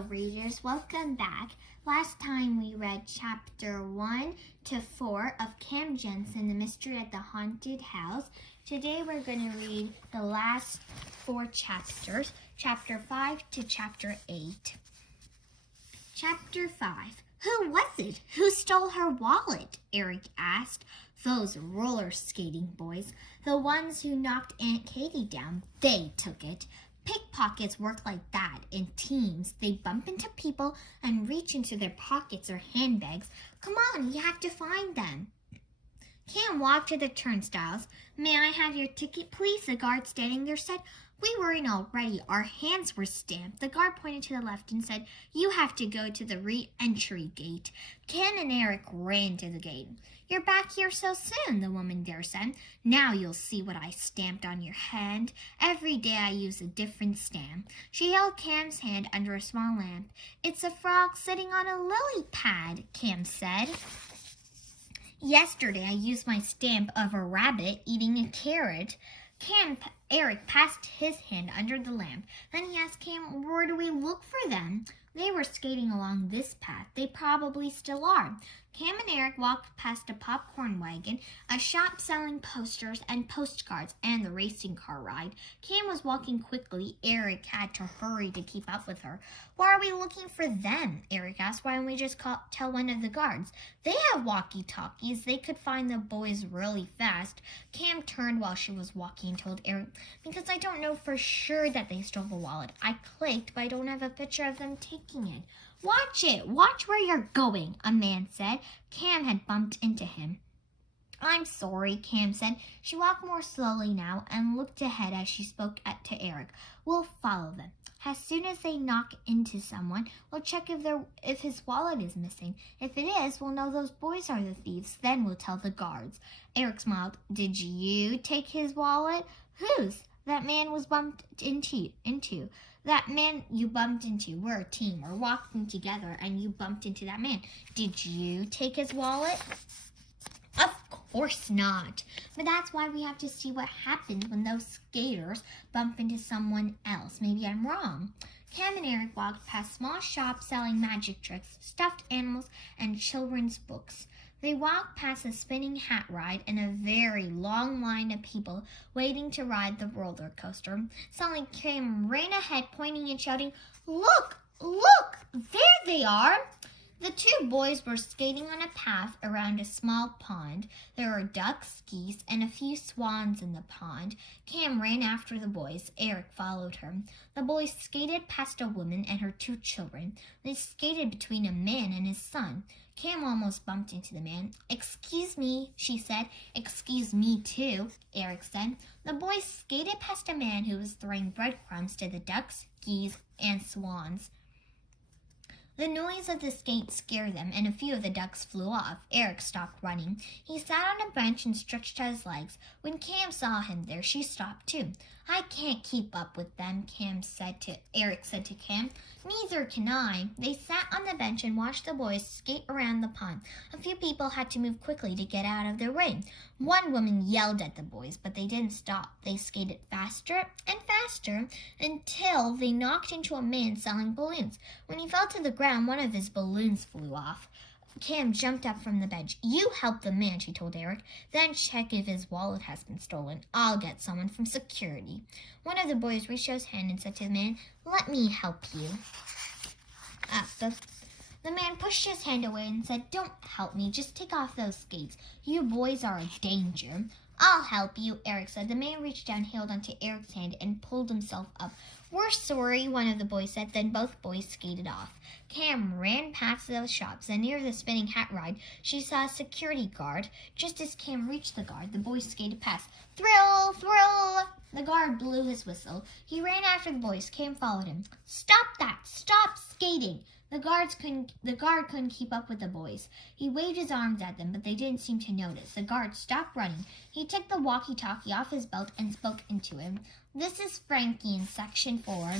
Hello readers, welcome back. Last time we read chapter 1 to 4 of Cam Jansen, The Mystery at the Haunted House. Today we're going to read the last 4 chapters, chapter 5 to chapter 8. Chapter 5. Who was it? Who stole her wallet? Eric asked. Those roller skating boys, the ones who knocked Aunt Katie down, they took it. Pickpockets work like that in teams. They bump into people and reach into their pockets or handbags. Come on, you have to find them. Cam walked to the turnstiles. May I have your ticket, please? The guard standing there said. We were in already. Our hands were stamped. The guard pointed to the left and said, You have to go to the re-entry gate. Cam and Eric ran to the gate. You're back here so soon, the woman there said. Now you'll see what I stamped on your hand. Every day I use a different stamp. She held Cam's hand under a small lamp. It's a frog sitting on a lily pad, Cam said. Yesterday I used my stamp of a rabbit eating a carrot. Eric passed his hand under the lamp. Then he asked Cam, where do we look for them? They were skating along this path. They probably still are. Cam and Eric walked past a popcorn wagon, a shop selling posters and postcards, and the racing car ride. Cam was walking quickly. Eric had to hurry to keep up with her. Why are we looking for them? Eric asked. Why don't we just tell one of the guards? They have walkie-talkies. They could find the boys really fast. Cam turned while she was walking and told Eric, because I don't know for sure that they stole the wallet. I clicked, but I don't have a picture of them taking it. Watch it. Watch where you're going, a man said. Cam had bumped into him. I'm sorry, Cam said. She walked more slowly now and looked ahead as she spoke to Eric. We'll follow them. As soon as they knock into someone, we'll check if his wallet is missing. If it is, we'll know those boys are the thieves. Then we'll tell the guards. Eric smiled. Did you take his wallet? Whose? That man was bumped into. That man you bumped into. We're a team. We're walking together and you bumped into that man. Did you take his wallet? Of course not. But that's why we have to see what happens when those skaters bump into someone else. Maybe I'm wrong. Cam and Eric walked past small shops selling magic tricks, stuffed animals, and children's books. They walked past a spinning hat ride and a very long line of people waiting to ride the roller coaster. Suddenly Cam ran ahead, pointing and shouting, Look! Look! There they are! The 2 boys were skating on a path around a small pond. There were ducks, geese, and a few swans in the pond. Cam ran after the boys. Eric followed her. The boys skated past a woman and her 2 children. They skated between a man and his son. Cam almost bumped into the man. Excuse me, she said. Excuse me too, Eric said. The boys skated past a man who was throwing breadcrumbs to the ducks, geese, and swans. The noise of the skate scared them, and a few of the ducks flew off. Eric stopped running. He sat on a bench and stretched out his legs. When Cam saw him there, she stopped too. I can't keep up with them, Eric said to Cam. Neither can I. They sat on the bench and watched the boys skate around the pond. A few people had to move quickly to get out of their way. One woman yelled at the boys, but they didn't stop. They skated faster and faster until they knocked into a man selling balloons. When he fell to the ground, one of his balloons flew off. Cam jumped up from the bench. You help the man, she told Eric. Then check if his wallet has been stolen. I'll get someone from security. One of the boys reached out his hand and said to the man, Let me help you. The man pushed his hand away and said, Don't help me. Just take off those skates. You boys are a danger. I'll help you, Eric said. The man reached down, held onto Eric's hand, and pulled himself up. We're sorry, one of the boys said. Then both boys skated off. Cam ran past those shops, and near the spinning hat ride, she saw a security guard. Just as Cam reached the guard, the boys skated past. Thrill! Thrill! The guard blew his whistle. He ran after the boys. Cam followed him. Stop that! Stop skating! The guard couldn't keep up with the boys. He waved his arms at them, but they didn't seem to notice. The guard stopped running. He took the walkie-talkie off his belt and spoke into him. This is Frankie in Section 4.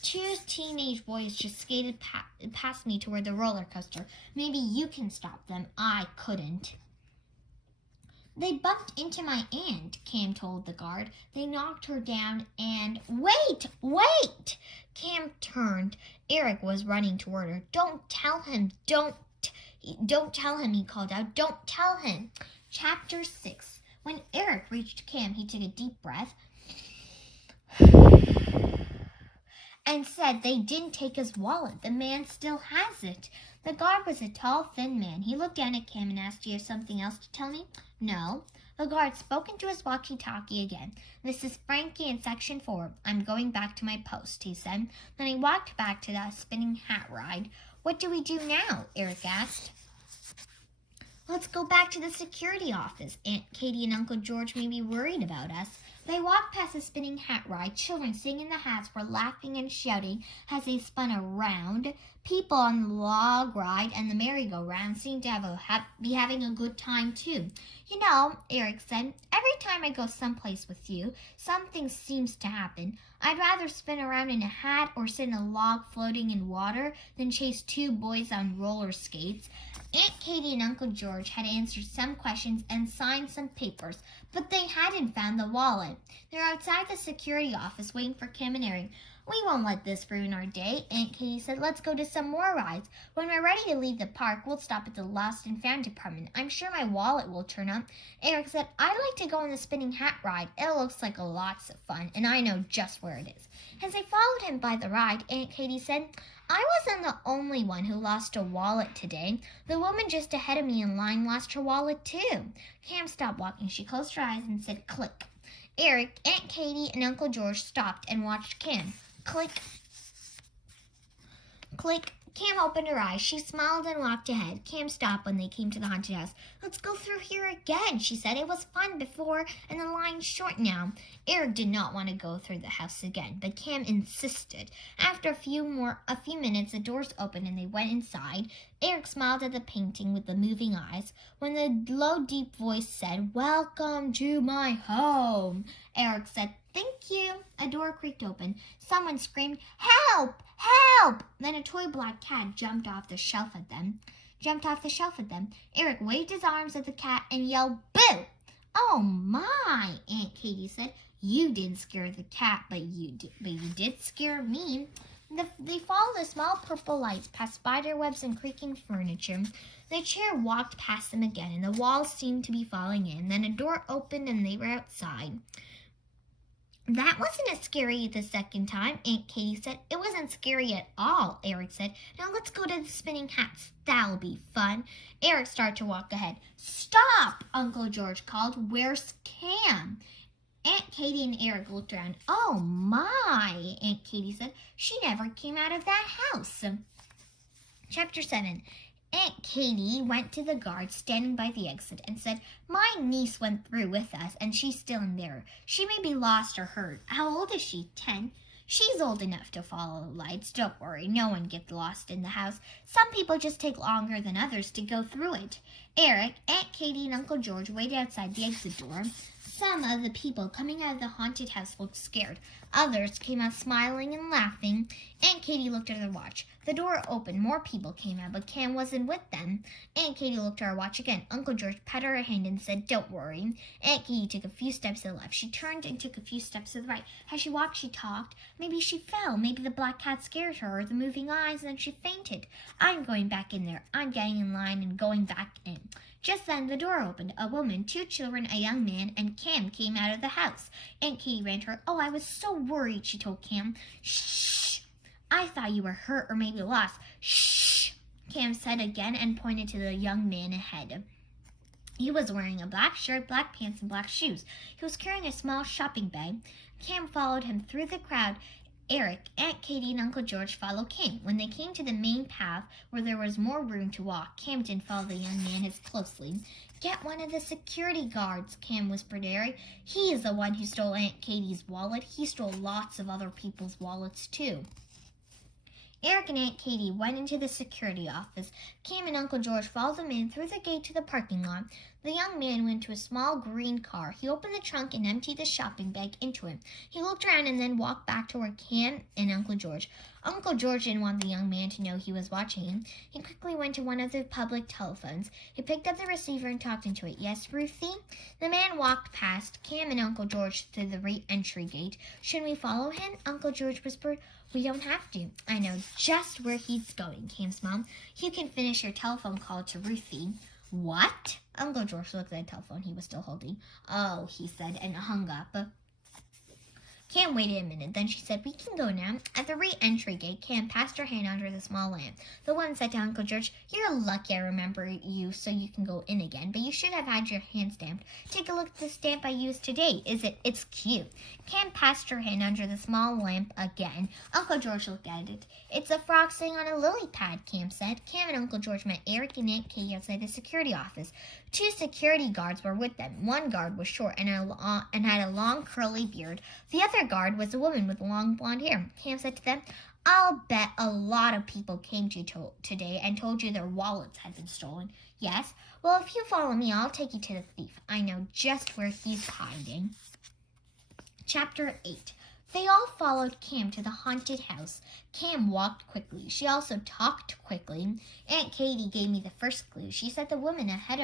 2 teenage boys just skated past me toward the roller coaster. Maybe you can stop them. I couldn't. They bumped into my aunt, Cam told the guard. They knocked her down and... Wait! Cam turned. Eric was running toward her. Don't tell him. Don't tell him, he called out. Don't tell him. Chapter 6. When Eric reached Cam, he took a deep breath and said they didn't take his wallet. The man still has it. The guard was a tall, thin man. He looked down at Cam and asked, "Do you have something else to tell me?" "No." The guard spoke into his walkie-talkie again. "This is Frankie in Section 4. I'm going back to my post," he said. Then he walked back to the spinning hat ride. "What do we do now?" Eric asked. "Let's go back to the security office. Aunt Katie and Uncle George may be worried about us." They walked past the spinning hat ride. Children sitting in the hats were laughing and shouting as they spun around. People on the log ride and the merry-go-round seemed to be having a good time too. "You know," Eric said, "every time I go someplace with you, something seems to happen. I'd rather spin around in a hat or sit in a log floating in water than chase two boys on roller skates." Aunt Katie and Uncle George had answered some questions and signed some papers, but they hadn't found the wallet. They were outside the security office waiting for Cam and Eric. "We won't let this ruin our day," Aunt Katie said. "Let's go to some more rides. When we're ready to leave the park, we'll stop at the Lost and Found department. I'm sure my wallet will turn up." Eric said, "I'd like to go on the spinning hat ride. It looks like lots of fun, and I know just where it is." As they followed him by the ride, Aunt Katie said, "I wasn't the only one who lost a wallet today. The woman just ahead of me in line lost her wallet too." Cam stopped walking. She closed her eyes and said, "Click." Eric, Aunt Katie, and Uncle George stopped and watched Cam. Click. Click. Cam opened her eyes. She smiled and walked ahead. Cam stopped when they came to the haunted house. "Let's go through here again," she said. "It was fun before, and the line's short now." Eric did not want to go through the house again, but Cam insisted. After a few minutes, the doors opened and they went inside. Eric smiled at the painting with the moving eyes. When the low, deep voice said, "Welcome to my home," Eric said, "Thank you." A door creaked open. Someone screamed, "Help! Help!" Then a toy black cat jumped off the shelf at them. Eric waved his arms at the cat and yelled, "Boo!" "Oh my," Aunt Katie said. "You didn't scare the cat, but you did scare me." They followed the small purple lights past spider webs and creaking furniture. The chair walked past them again, and the walls seemed to be falling in. Then a door opened and they were outside. "That wasn't as scary the second time," Aunt Katie said. "It wasn't scary at all," Eric said. "Now let's go to the spinning hats. That'll be fun." Eric started to walk ahead. "Stop!" Uncle George called. "Where's Cam?" Aunt Katie and Eric looked around. "Oh my," Aunt Katie said. "She never came out of that house." Chapter 7. Aunt Katie went to the guard standing by the exit and said, "My niece went through with us, and she's still in there. She may be lost or hurt." "How old is she?" 10. "She's old enough to follow the lights. Don't worry, no one gets lost in the house. Some people just take longer than others to go through it." Eric, Aunt Katie, and Uncle George waited outside the exit door. Some of the people coming out of the haunted house looked scared. Others came out smiling and laughing. Aunt Katie looked at her watch. The door opened. More people came out, but Cam wasn't with them. Aunt Katie looked at her watch again. Uncle George patted her hand and said, "Don't worry." Aunt Katie took a few steps to the left. She turned and took a few steps to the right. As she walked, she talked. Maybe she fell. Maybe the black cat scared her, or the moving eyes, and then she fainted. "I'm going back in there. I'm getting in line and going back in." Just then, the door opened. A woman, 2 children, a young man, and Cam came out of the house. Aunt Katie ran to her. "Oh, I was so worried," she told Cam. "Shh! I thought you were hurt or maybe lost." "Shh!" Cam said again and pointed to the young man ahead. He was wearing a black shirt, black pants, and black shoes. He was carrying a small shopping bag. Cam followed him through the crowd. Eric, Aunt Katie, and Uncle George followed Cam. When they came to the main path where there was more room to walk, Cam didn't follow the young man as closely. "Get one of the security guards," Cam whispered to Eric. "He is the one who stole Aunt Katie's wallet. He stole lots of other people's wallets, too." Eric and Aunt Katie went into the security office. Cam and Uncle George followed them in through the gate to the parking lot. The young man went to a small green car. He opened the trunk and emptied the shopping bag into it. He looked around and then walked back to where Cam and Uncle George. Uncle George didn't want the young man to know he was watching him. He quickly went to one of the public telephones. He picked up the receiver and talked into it. "Yes, Ruthie?" The man walked past Cam and Uncle George through the re-entry gate. "Should we follow him?" Uncle George whispered. We don't have to. I know just where he's going, Cam's mom. You can finish your telephone call to Ruthie. What? Uncle George looked at the telephone he was still holding. Oh, he said, and hung up. Cam waited a minute. Then she said, we can go now. At the re-entry gate, Cam passed her hand under the small lamp. The woman said to Uncle George, you're lucky I remember you so you can go in again, but you should have had your hand stamped. Take a look at the stamp I used today. It's cute. Cam passed her hand under the small lamp again. Uncle George looked at it. It's a frog sitting on a lily pad, Cam said. Cam and Uncle George met Eric and Aunt Katie outside the security office. 2 security guards were with them. One guard was short and had a long curly beard. The other guard was a woman with long blonde hair. Cam said to them, I'll bet a lot of people came to you today and told you their wallets had been stolen. Yes? Well, if you follow me, I'll take you to the thief. I know just where he's hiding. Chapter 8. They all followed Cam to the haunted house. Cam walked quickly. She also talked quickly. Aunt Katie gave me the first clue. She said the woman ahead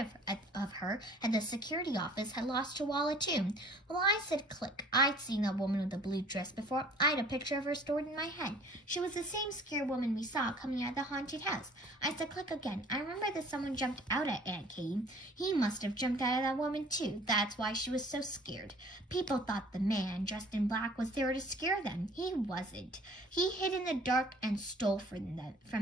of her at the security office had lost her wallet too. Well, I said click. I'd seen that woman with the blue dress before. I had a picture of her stored in my head. She was the same scared woman we saw coming out of the haunted house. I said click again. I remember that someone jumped out at Aunt Katie. He must have jumped out of that woman too. That's why she was so scared. People thought the man dressed in black was there to scare them. He wasn't. He hid in the dark and stole from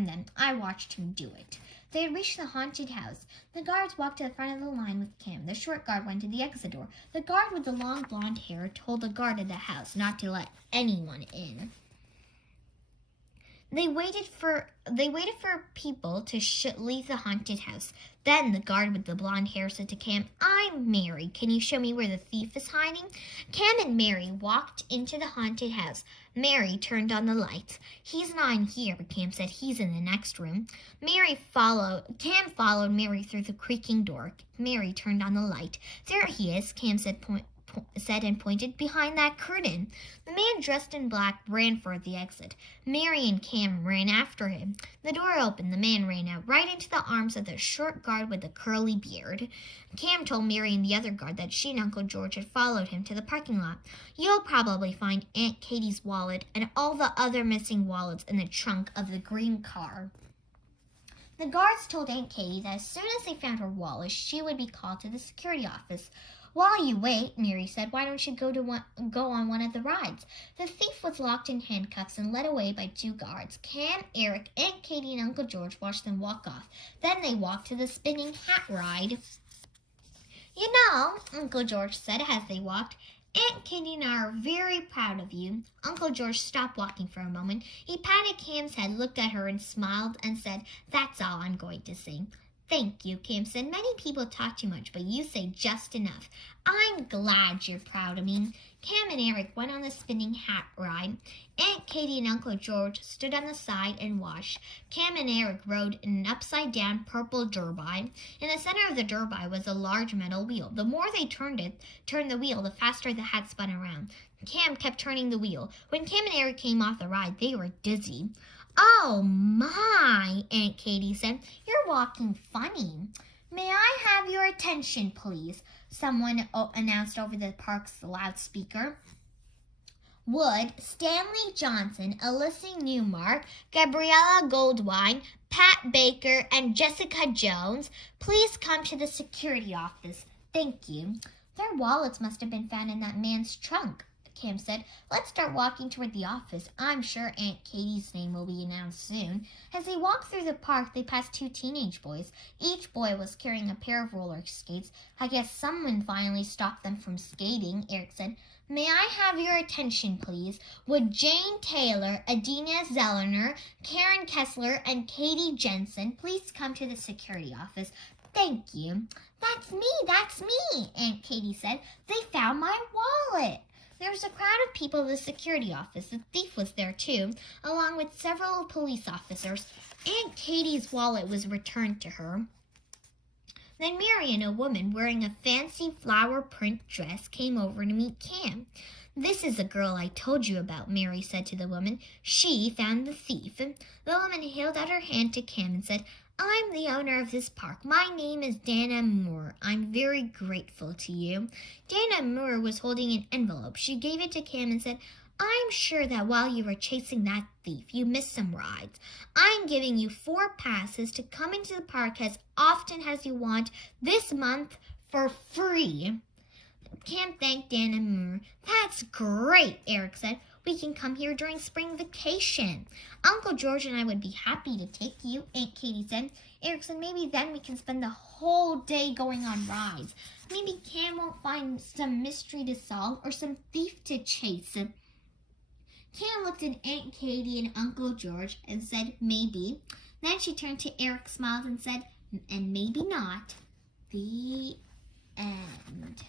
them. I watched him do it. They had reached the haunted house. The guards walked to the front of the line with Cam. The short guard went to the exit door. The guard with the long blonde hair told the guard of the house not to let anyone in. They waited for people to leave the haunted house. Then the guard with the blonde hair said to Cam, I'm Mary. Can you show me where the thief is hiding? Cam and Mary walked into the haunted house. Mary turned on the lights. He's not in here, Cam said. He's in the next room. Cam followed Mary through the creaking door. Mary turned on the light. There he is, Cam said and pointed behind that curtain. The man dressed in black ran for the exit. Mary and Cam ran after him. The door opened. The man ran out right into the arms of the short guard with the curly beard. Cam told Mary and the other guard that she and Uncle George had followed him to the parking lot. You'll probably find Aunt Katie's wallet and all the other missing wallets in the trunk of the green car. The guards told Aunt Katie that as soon as they found her wallet, she would be called to the security office. While you wait, Mary said, why don't you go on one of the rides? The thief was locked in handcuffs and led away by 2 guards. Cam, Eric, Aunt Katie, and Uncle George watched them walk off. Then they walked to the spinning hat ride. You know, Uncle George said as they walked, Aunt Katie and I are very proud of you. Uncle George stopped walking for a moment. He patted Cam's head, looked at her, and smiled and said, that's all I'm going to say. Thank you, Cam said. Many people talk too much, but you say just enough. I'm glad you're proud of me. Cam and Eric went on the spinning hat ride. Aunt Katie and Uncle George stood on the side and watched. Cam and Eric rode in an upside-down purple derby. In the center of the derby was a large metal wheel. The more they turned the wheel, the faster the hat spun around. Cam kept turning the wheel. When Cam and Eric came off the ride, they were dizzy. Oh my, Aunt Katie said. You're walking funny. May I have your attention, please? Someone announced over the park's loudspeaker. Would Stanley Johnson, Alyssa Newmark, Gabriella Goldwine, Pat Baker, and Jessica Jones please come to the security office? Thank you. Their wallets must have been found in that man's trunk, Cam said. Let's start walking toward the office. I'm sure Aunt Katie's name will be announced soon. As they walked through the park, they passed 2 teenage boys. Each boy was carrying a pair of roller skates. I guess someone finally stopped them from skating, Eric said. May I have your attention, please? Would Jane Taylor, Adina Zellner, Karen Kessler, and Katie Jensen please come to the security office? Thank you. That's me, Aunt Katie said. They found my wallet. There was a crowd of people at the security office. The thief was there too, along with several police officers. Aunt Katie's wallet was returned to her. Then Marion, a woman wearing a fancy flower print dress, came over to meet Cam. This is the girl I told you about, Mary said to the woman. She found the thief. The woman held out her hand to Cam and said, I'm the owner of this park. My name is Dana Moore. I'm very grateful to you. Dana Moore was holding an envelope. She gave it to Cam and said, I'm sure that while you were chasing that thief, you missed some rides. I'm giving you 4 passes to come into the park as often as you want this month for free. Cam thanked Dan and Moore. That's great, Eric said. We can come here during spring vacation. Uncle George and I would be happy to take you, Aunt Katie said. Eric said, maybe then we can spend the whole day going on rides. Maybe Cam won't find some mystery to solve or some thief to chase. Cam looked at Aunt Katie and Uncle George and said, maybe. Then she turned to Eric, smiled, and said, and maybe not. The end.